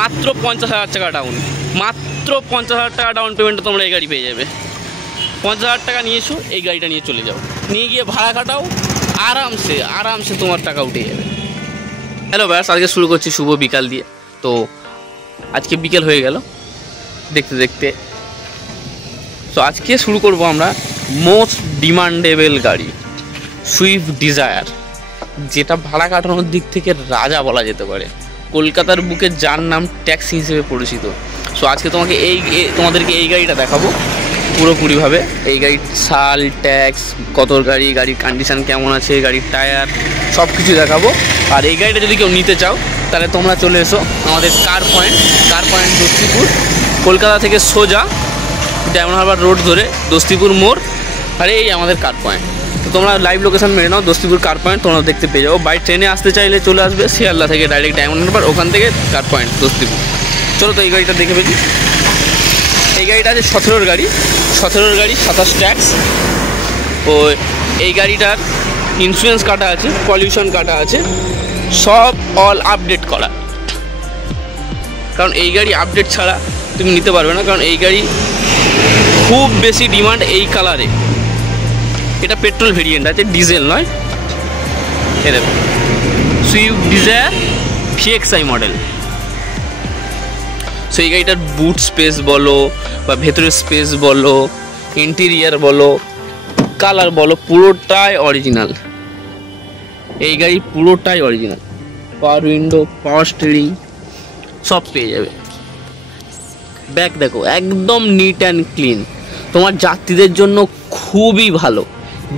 মাত্র 50,000 টাকা ডাউন, মাত্র 50,000 টাকা ডাউন পেমেন্টে তোমরা এই গাড়ি পেয়ে যাবে। 50,000 টাকা নিয়ে এসো, এই গাড়িটা নিয়ে চলে যাও, নিয়ে গিয়ে ভাড়া কাটাও, আরামসে তোমার টাকা উঠে যাবে। হ্যালো ব্যাস, আজকে শুরু করছি শুভ বিকাল দিয়ে। তো আজকে বিকেল হয়ে গেল দেখতে দেখতে। তো আজকে শুরু করব আমরা মোস্ট ডিমান্ডেবল গাড়ি সুইফট ডিজায়ার, যেটা ভাড়া কাটানোর দিক থেকে রাজা বলা যেতে পারে। কলকাতার বুকে যার নাম ট্যাক্সি হিসেবে পরিচিত। সো আজকে তোমাদেরকে এই গাড়িটা দেখাবো পুরোপুরিভাবে। এই গাড়ির সাল, ট্যাক্স, কত গাড়ির কন্ডিশান কেমন আছে, গাড়ির টায়ার, সব কিছু দেখাবো। আর এই গাড়িটা যদি কেউ নিতে চাও তাহলে তোমরা চলে এসো আমাদের কার পয়েন্ট দোস্তিপুর, কলকাতা থেকে সোজা ডায়মন্ড হারবার রোড ধরে দোস্তিপুর মোড়, আর এই আমাদের কার পয়েন্ট। তো তোমরা লাইভ লোকেশন মেরে নাও, দোস্তিপুর কার পয়েন্ট তোমরা দেখতে পেয়ে যাবো। বাই ট্রেনে আসতে চাইলে চলে আসবে শিয়ালদা থেকে ডাইরেক্ট ডায়মন্ড হারবার, ওখান থেকে কার পয়েন্ট দোস্তিপুর। চলো তো এই গাড়িটা দেখে ফেলি। এই গাড়িটা আছে 17 গাড়ি, 27 ট্যাক্স। ও এই গাড়িটার ইন্স্যুরেন্স কাটা আছে, পলিউশন কাটা আছে, সব অল আপডেট করা। কারণ এই গাড়ি আপডেট ছাড়া তুমি নিতে পারবে না, কারণ এই গাড়ি খুব বেশি ডিমান্ড এই কালারে। এটা পেট্রোল ভেরিয়েন্ট আছে, ডিজেল নয়। এ দেখো Swift Dzire VXI model. So এই গাড়িটার বুট স্পেস বলো বা ভেতরের স্পেস বলো, ইন্টেরিয়ার বলো, কালার বলো, পুরোটাই অরিজিনাল। এই গাড়ি পুরোটাই অরিজিনাল। পাওয়ার উইন্ডো, পাওয়ার স্টিয়ারিং সব পেয়ে যাবে। ব্যাক দেখো একদম নিট অ্যান্ড ক্লিন, তোমার যাত্রীদের জন্য খুবই ভালো।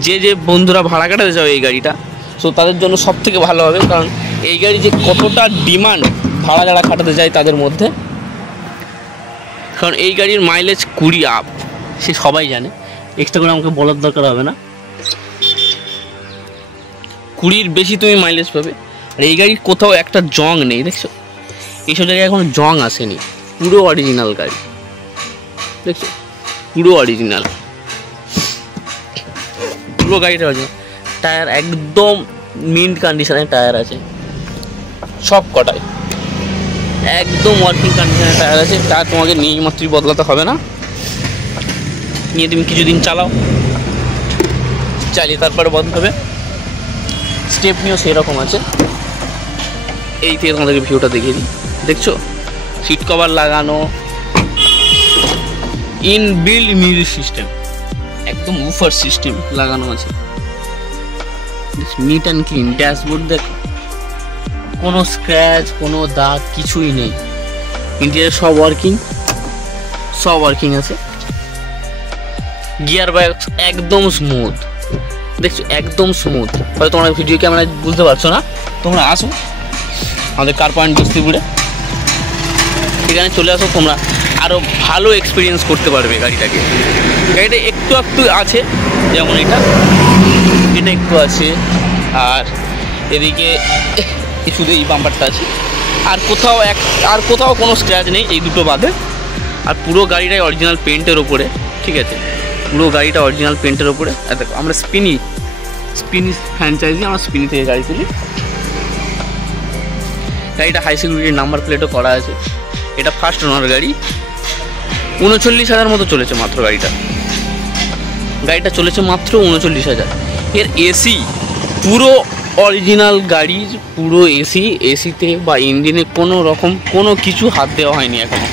যে বন্ধুরা ভাড়া কাটাতে চাও এই গাড়িটা, সো তাদের জন্য সব থেকে ভালো হবে। কারণ এই গাড়ি যে কতটা ডিমান্ড ভাড়া যারা কাটাতে যায় তাদের মধ্যে। কারণ এই গাড়ির মাইলেজ 20 আপ, সে সবাই জানে, এক্সট্রা করে আমাকে বলার দরকার হবে না। 20-র বেশি তুমি মাইলেজ পাবে। আর এই গাড়ির কোথাও একটা জং নেই, দেখছো এইসব জায়গায় এখন জং আসেনি, পুরো অরিজিনাল গাড়ি। দেখছো পুরো অরিজিনাল, পুরো গাড়িটা অরিজিনাল। টায়ার একদম মিন্ট কন্ডিশনের টায়ার আছে, সব কটাই একদম ওয়ার্কিং কন্ডিশনের টায়ার আছে। টায়ার তোমাকে নিয়ে মাত্রই বদলাতে হবে না, নিয়ে তুমি কিছুদিন চালাও, চালিয়ে তারপরে বদলাবে। স্টেপনিও সেরকম আছে। এই থেকে তোমাদেরকে ভিউটা দেখিয়ে দিই, দেখছো সিট কভার লাগানো, ইনবিল্ড মিউজিক সিস্টেম, একদম উফার সিস্টেম লাগানো আছে। Neat and clean. ড্যাশবোর্ড দেখো, কোনো স্ক্র্যাচ, কোনো দাগ কিছুই নেই। ইন্টেরিয়ার সব ওয়ার্কিং আছে। গিয়ার বক্স একদম স্মুথ, দেখছো একদম স্মুথ। হয়তো তোমরা ভিডিও ক্যামেরায় বুঝতে পারছো না, তোমরা আসো আমাদের কার পয়েন্ট দোস্তিপুরে, এখানে চলে আসো, তোমরা আরও ভালো এক্সপিরিয়েন্স করতে পারবে গাড়িটাকে। গাড়িটা একটু আছে, যেমন এটা একটু আছে, আর এদিকে শুধু এই বাম্পারটা আছে, আর কোথাও কোনো স্ক্র্যাচ নেই, এই দুটো বাদে। আর পুরো গাড়িটাই অরিজিনাল পেন্টের ওপরে, ঠিক আছে, পুরো গাড়িটা অরিজিনাল পেন্টের ওপরে। আর দেখো আমরা স্পিনি ফ্র্যাঞ্চাইজি, আমরা স্পিনি থেকে গাড়ি তুলি। গাড়িটা হাই সিকিউরিটির নাম্বার প্লেটও করা আছে। এটা ফার্স্ট ওনার গাড়ি। 39,000 মতো চলেছে মাত্র গাড়িটা চলেছে মাত্র 39,000। এর এসি পুরো অরিজিনাল গাড়ির, পুরো এসিতে বা ইঞ্জিনে কোনো কিছু হাত দেওয়া হয়নি এখনো।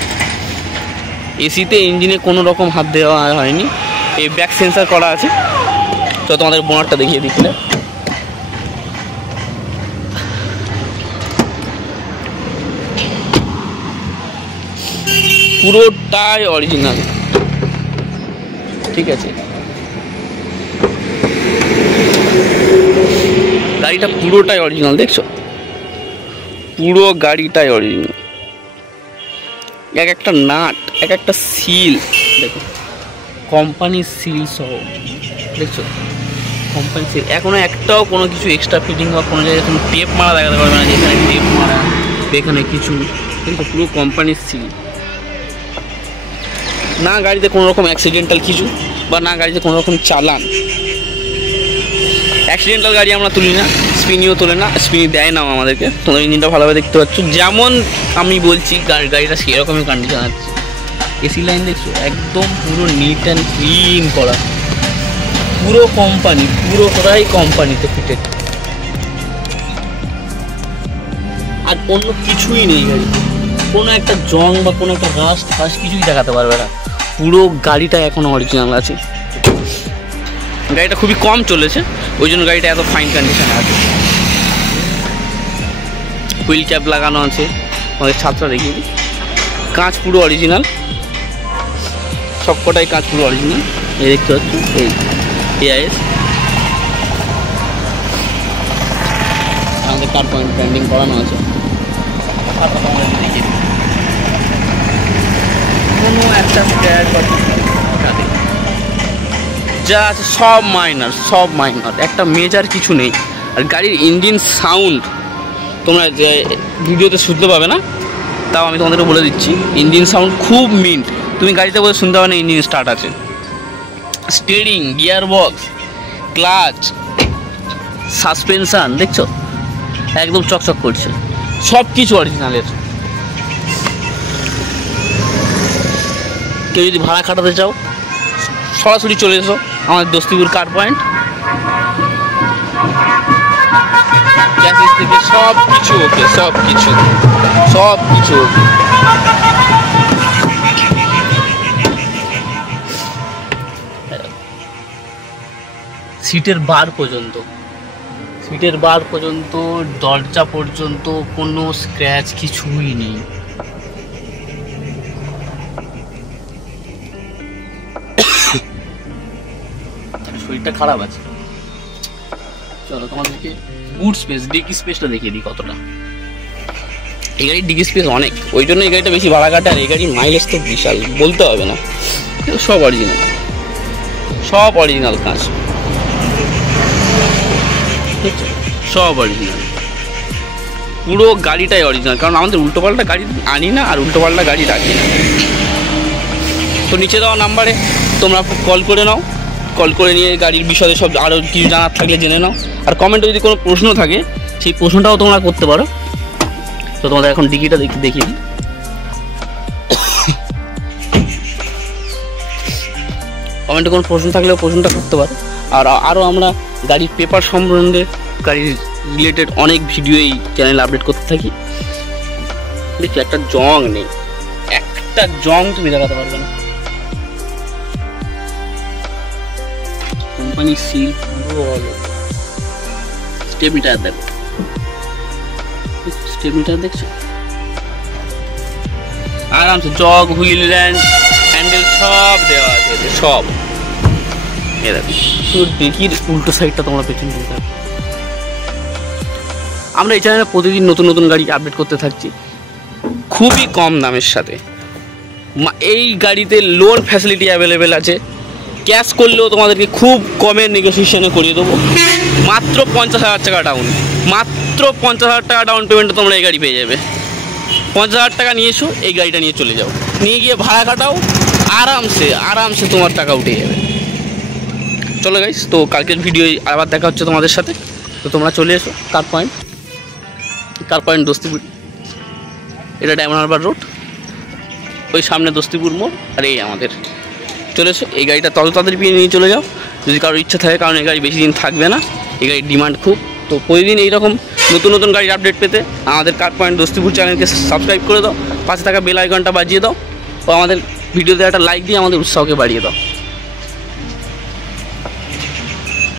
এসিতে ইঞ্জিনে কোনো রকম হাত দেওয়া হয়নি। এই ব্যাক সেন্সার করা আছে। তো তোমাদের বোনারটা দেখিয়ে দিচ্ছিলে, পুরোটাই অরিজিনাল, ঠিক আছে। গাড়িটা পুরোটাই অরিজিনাল, দেখছো পুরো গাড়িটাই অরিজিনাল। এক একটা নাট, এক একটা সিল দেখো, কোম্পানির সিল সহ, দেখছো কোম্পানি সিল। এখনো একটাও কোনো কিছু এক্সট্রা ফিটিং বা কোনো জায়গায় তুমি টেপ মারা দেখাতে পারবে না, যেখানে টেপ মারা, এখানে কিছু, কিন্তু পুরো কোম্পানির সিল। না গাড়িতে কোনো রকম অ্যাক্সিডেন্টাল কিছু, বা না গাড়িতে কোনো রকম চালান। অ্যাক্সিডেন্টাল গাড়ি আমরা তুলি না, স্পিনিও তোলে না, স্পিনি দেয় না আমাদেরকে। তোমাদের ইঞ্জিনটা ভালোভাবে দেখতে পাচ্ছ, যেমন আমি বলছি গাড়িটা সেরকমই কন্ডিশন আছে। এসি লাইন দেখছো একদম পুরো নিট অ্যান্ড ক্লিন করা, পুরো কোম্পানি, পুরোটাই কোম্পানিতে ফিটেড, আর অন্য কিছুই নেই গাড়িতে। কোনো একটা জং বা কোনো একটা রাস্ট ফাস্ট কিছুই দেখাতে পারবে না, পুরো গাড়িটা এখন অরিজিনাল আছে। গাড়িটা খুবই কম চলেছে, ওই জন্য গাড়িটা এত ফাইন কন্ডিশনে আছে। হুইল ক্যাপ লাগানো আছে, আমাদের ছাত্রা দেখিয়ে দিই। কাঁচ পুরো অরিজিনাল, সবকটাই কাঁচ পুরো অরিজিনাল। এই দেখতে পাচ্ছ, এই এআইএস আমাদের কার পয়েন্ট ব্র্যান্ডিং করানো আছে। কোনো একটা স্ক্র্যাচ বা যা আছে সব মাইনর, একটা মেজার কিছু নেই। আর গাড়ির ইঞ্জিন সাউন্ড তোমরা যে ভিডিওতে শুনতে পাবে না, তাও আমি তোমাদেরকে বলে দিচ্ছি, ইঞ্জিন সাউন্ড খুব মিন্ট। তুমি গাড়িতে বলে শুনতে পাবে না ইঞ্জিন স্টার্ট আছে। Steering, gear box, clutch, suspension দেখছো একদম চকচক করছে, সব কিছু অরিজিনালের। কেউ যদি ভাড়া খাটাতে চাও সরাসরি চলে এসো আমাদের দস্তিপুর কার পয়েন্ট। গ্যাসেস থেকে সব কিছু ওকে, সব কিছু ওকে। সিটের বার পর্যন্ত, দরজা পর্যন্ত কোনো স্ক্র্যাচ কিছুই নেই। শরীরটা খারাপ আছে। চলো তোমাদেরকে বুট স্পেস, ডিকি স্পেসটা দেখিয়ে দিই কতটা। এই গাড়ির ডিকি স্পেস অনেক, ওই জন্য এই গাড়িটা বেশি ভাড়া কাটে। আর এই গাড়ির মাইলেজ তো বিশাল, বলতে হবে না, সব অরিজিনাল কাজ, সব অরিজিনাল, পুরো গাড়িটাই অরিজিনাল। কারণ আমাদের উল্টোপাল্টা গাড়ি আনি না, আর উল্টোপাল্টা গাড়ি রাখি না। তো নিচে দেওয়া নাম্বারে তোমরা কল করে নাও, কল করে নিয়ে গাড়ির বিষয়ে সব আরও কিছু জানার থাকলে জেনে নাও। আর কমেন্টে যদি কোনো প্রশ্ন থাকে সেই প্রশ্নটাও তোমরা করতে পারো। তো তোমাদের এখন ডিকিটা দেখিয়ে দিই। কমেন্টে কোনো প্রশ্ন থাকলেও প্রশ্নটা করতে পারো। আর আরও আমরা গাড়ির পেপার সম্বন্ধে, গাড়ির রিলেটেড অনেক ভিডিও এই চ্যানেলে আপডেট করতে থাকি। দেখছি একটা জং নেই, একটা জং তুমি দেখাতে পারবে না। কোম্পানি সিল পুরো হলো। স্টেবিলিটার দেখো, স্টেবিলিটার দেখছো আরামসে, জগ, হুইল ল্যান্ড, হ্যান্ডেল সব দেওয়া আছে, সব। এ দেখো শুধু ডিকির উল্টো সাইডটা তোমরা পেছনে দিতে হবে। আমরা এই চ্যানেলে প্রতিদিন নতুন নতুন গাড়ি আপডেট করতে থাকছি খুবই কম দামের সাথে। এই গাড়িতে লোন ফ্যাসিলিটি অ্যাভেলেবেল আছে, ক্যাশ করলেও তোমাদেরকে খুব কমের নেগোসিয়েশনে করিয়ে দেবো। মাত্র 50,000 টাকা ডাউন, মাত্র 50,000 টাকা ডাউন পেমেন্টে তোমরা এই গাড়ি পেয়ে যাবে। 50,000 টাকা নিয়ে এসো, এই গাড়িটা নিয়ে চলে যাও, নিয়ে গিয়ে ভাড়া কাটাও, আরামসে তোমার টাকা উঠে যাবে। চলো গাইস, তো কালকের ভিডিও আবার দেখা হচ্ছে তোমাদের সাথে। তো তোমরা চলে এসো কার পয়েন্ট দস্তিপুর, এটা ডায়মন্ড হারবার রোড, ওই সামনে দস্তিপুর মোড়, আর এই আমাদের। চলে এসো, এই গাড়িটা তাদের নিয়ে চলে যাও যদি কারোর ইচ্ছা থাকে, কারণ এই গাড়ি বেশি দিন থাকবে না, এই গাড়ির ডিমান্ড খুব। তো প্রতিদিন এইরকম নতুন নতুন গাড়ির আপডেট পেতে আমাদের কার পয়েন্ট দস্তিপুর চ্যানেলকে সাবস্ক্রাইব করে দাও, পাশে থাকা বেল আইকনটা বাজিয়ে দাও, ও আমাদের ভিডিওতে একটা লাইক দিয়ে আমাদের উৎসাহকে বাড়িয়ে দাও।